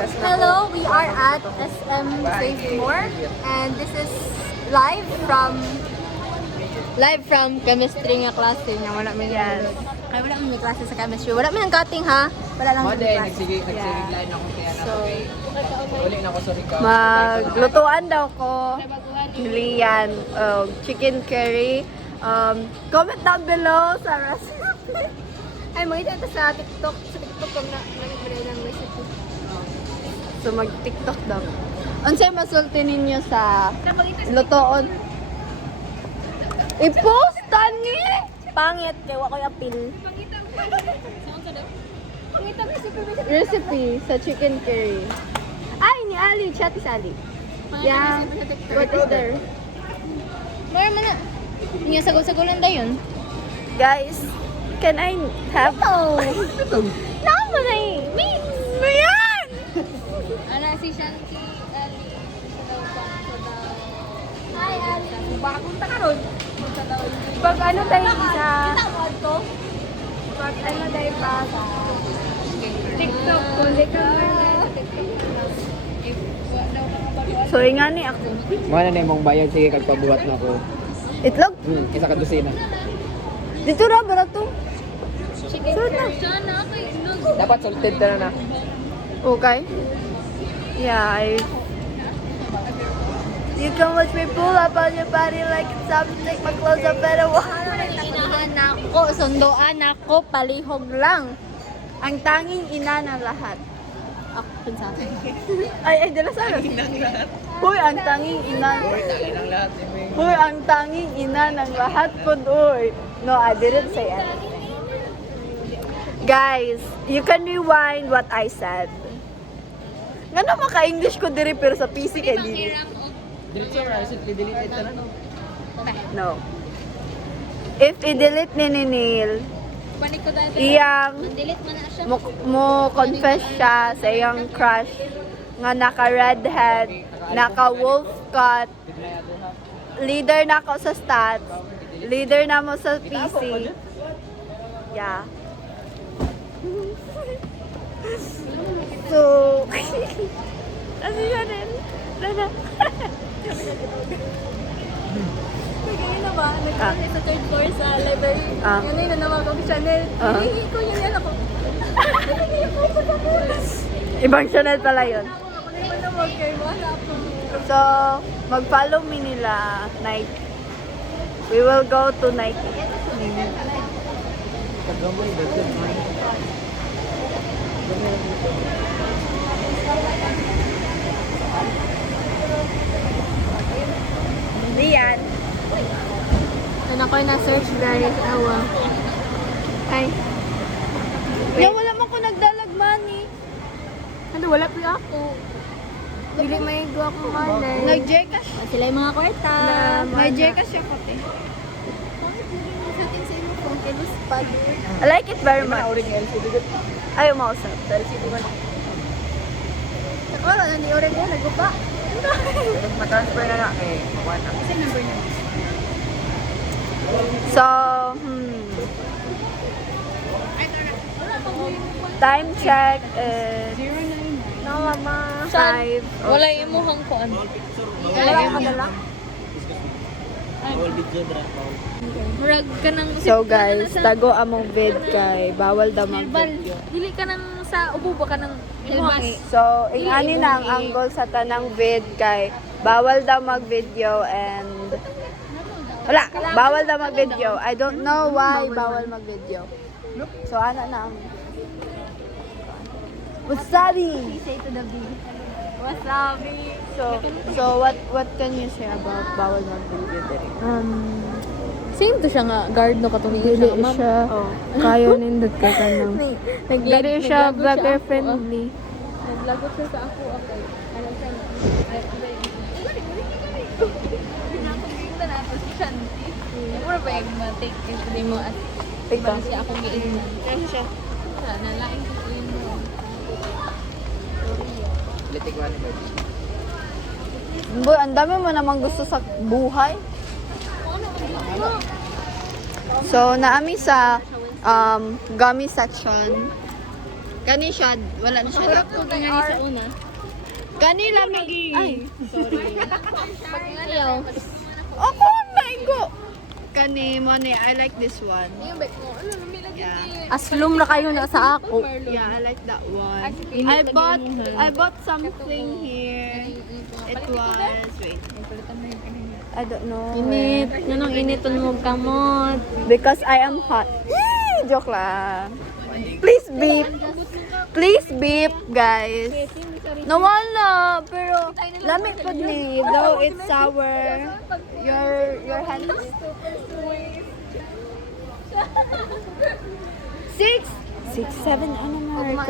Hello, we are at SM Save More and this is live from chemistry nga klase nga wala man yan. Kaya wala man may klase sa chemistry. Wala man ang cutting ha. Wala lang Mode, yung nagsigig line ako kaya So, uli na ako sa Rico. Maglutuan daw ko. Lian, chicken curry. Comment down below sa recipe. ay mo ito sa TikTok. Sa TikTok kung nag-ibigay ng recipe. So mag-TikTok daw. Unsay masulti ninyo sa lutoon? I-post tani. Pangit kay wa koy apil. Recipe sa chicken curry. Ay, ni Ali, chat is Ali. Yeah. What is there? More man na. Niya sagol-sagolan dayon. Guys, can I have Oh. Nama na eh. Mayan? Ana si Shanti Ali. Hi Ali. Bagong ta karon. Pag ano tayo sa Kita mo ato? pag ano tayo pa sa TikTok ko, So, nga ni ako. Mga na mong bayad, sige kagpabuhat na ako. Itlog? Isa ka dosina. Dito ra, barato. Chicken curry. Sana kay Dapat salted ka na. Okay. Yeah, You can watch me pull up on your body like it's something. Take my clothes up better. inahan ako, sundoan ako, palihog lang. Ang tanging ina ng lahat. Ako pinsa. Ay, dala sana. Huy, ang tanging ina. Huy, ang tanging ina ng lahat po, uy. No, I didn't say anything. Guys, you can rewind what I said. Nga naman ka-English ko diri pero sa PC kay dili. Diretso ra, simply deleted na lang. No. If i-delete ni Neil, Panik ko dahil. iyang Delete mo na siya. mo confess siya sa iyang crush nga naka-redhead, naka-wolf cut, leader na ako sa stats, leader na mo sa PC. Yeah. So, ano yan eh? Lala. Ganyan na ba? Nagkakaroon sa third floor sa library. Ah. Yan na naman ako channel. Hinihingi ko yun yan ako. Ibang channel pala yun. Ako na naman na mag-care mo. Wala ako. So, mag-follow me nila Nike. We will go to Nike. Diyan. Ano ko na search guys. Awa. Ay. Yan, wala man ko nagdalag money. Ano, wala pa ako. Dili may gawa ko malay. Nag-Gcash. Sila yung mga kwarta. May Gcash siya kote. Setting sa imo phone kay Luspad. I like it very much. Ayaw mausap. Ako, ni Oreg ko, naggupa. Ma-transfer na na. Makuha na. Kasi number na. So, time check is 5. Wala yung muhang ko ano. Wala ka madala? Murag ka nang... So guys, tago among vid kay bawal daw mag-video. Dili ka nang sa ubo ba ka nang imuhang eh. So, ingani na ang angle sa tanang vid kay bawal daw mag-video and wala, bawal daw mag-video. I don't know why bawal mag-video. So, ano na ang wasabi! Say to the bee. Wasabi. So what can you say about bawal mag-video diri? Same to siya nga, guard no katong Dili siya. Kayo nindot ka kanang. Dili siya vlogger friendly. Naglagot siya sa ako. Ano siya? Pinapagkita na ako si Shanti. Mura ba yung ma-take kasi mo at Ikaw. siya akong giinan. Ano siya? Nalaing ko yun mo. Litik mo na. Boy, ang dami mo namang gusto sa buhay. So, naami sa gummy section. Kani siya, wala na siya. Harap ko nga sa una. Kani lamig. Ay, sorry. Ayaw. Ako, maigo. Kani mo ni, I like this one. Yeah. Aslum na kayo na sa ako. Yeah, I like that one. I bought something here. It was, wait. I don't know. Init. Nanong initon mo kamot. Because I am hot. Joke lang. Please beep. Please beep, guys. Nawala, pero lamig po ni. Though it's sour. Your hands. 6, 7, ano na?